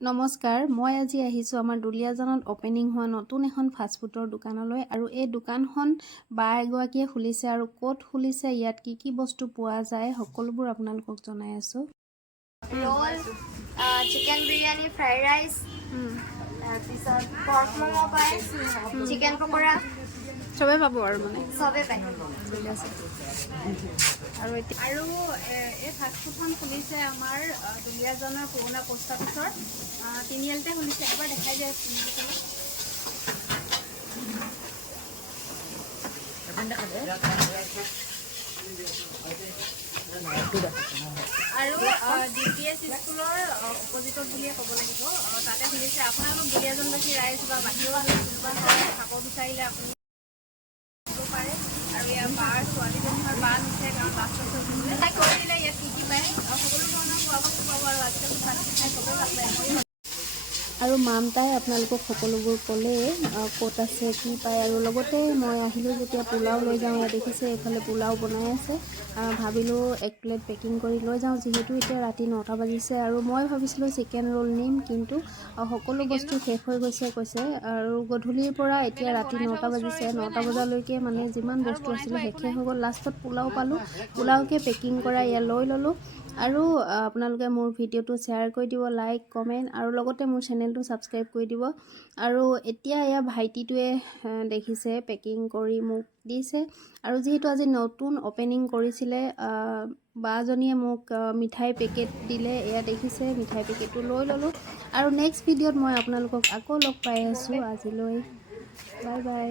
নমস্কাৰ, মই আজি আহিছোঁ আমাৰ দুলীয়াজানত অপেনিং হোৱা নতুন এখন ফাষ্টফুডৰ দোকানলৈ আৰু এই দোকানখন বা এগৰাকীয়ে খুলিছে আৰু ক'ত খুলিছে, ইয়াত কি কি বস্তু পোৱা যায় সকলোবোৰ আপোনালোকক জনাই আছোঁ। Roll, chicken biryani, fried rice, তাৰপিছত পৰ্ক ম'ম' পায়, চিকেন পকৰা চবেই পাব আৰু মানে চবেই পায়। ঠিক আছে। আৰু এই ফাষ্টফুডখন খুলিছে আমাৰ দুলীয়াজানৰ পুৰণা পোষ্ট অফিচৰ তিনিআলিতে খুলিছে। এবাৰ দেখাই দিয়ে আৰু DPS স্কুলৰ অপজিটত বুলিয়ে ক'ব লাগিব, তাতে খুলিছে। আপোনালোক দুলীয়াজানবাসী ৰাইজ বা বাহিৰৰ কোনোবা খাব বিচাৰিলে আপুনি পাৰে। আৰু ইয়াৰ বাৰ ছোৱালীজনীৰ বা নুঠে, কাৰণ লাষ্টত কৈ দিলে ইয়াত কি কি পায়, সকলো ধৰণৰ খোৱা বস্তু পাব। আৰু আজিকালি ভাত খাই চবেই ভাল পায়। আৰু মামতাই আপোনালোকক সকলোবোৰ ক'লে ক'ত আছে কি পায়। আৰু লগতে মই আহিলোঁ যেতিয়া পোলাও লৈ যাওঁ, ইয়াত দেখিছে এইফালে পোলাও বনাই আছে। ভাবিলোঁ এক প্লেট পেকিং কৰি লৈ যাওঁ, যিহেতু এতিয়া ৰাতি 9টা বাজিছে। আৰু মই ভাবিছিলোঁ চিকেন ৰোল নিম, কিন্তু সকলো বস্তু শেষ হৈ গৈছে কৈছে। আৰু গধূলিৰ পৰা এতিয়া ৰাতি 9টা বাজিছে, 9টা বজালৈকে মানে যিমান বস্তু আছিলে শেষে হৈ গ'ল। লাষ্টত পোলাও পালোঁ, পোলাওকে পেকিং কৰাই ইয়াত লৈ ল'লোঁ। আৰু আপোনালোকে মোৰ ভিডিঅ'টো শ্বেয়াৰ কৰি দিব, লাইক কমেণ্ট, আৰু লগতে মোৰ চেনেলটো ছাবস্ক্ৰাইব কৰি দিব। আৰু এতিয়া এয়া ভাইটিটোৱে দেখিছে পেকিং কৰি মোক দিছে। আৰু যিহেতু আজি নতুন অপেনিং কৰিছিলে, বাজনীয়ে মোক মিঠাই পেকেট দিলে। এয়া দেখিছে মিঠাই পেকেটটো লৈ ল'লোঁ। আৰু নেক্সট ভিডিঅ'ত মই আপোনালোকক আকৌ লগ পাই আছোঁ। আজিলৈ বাই বাই।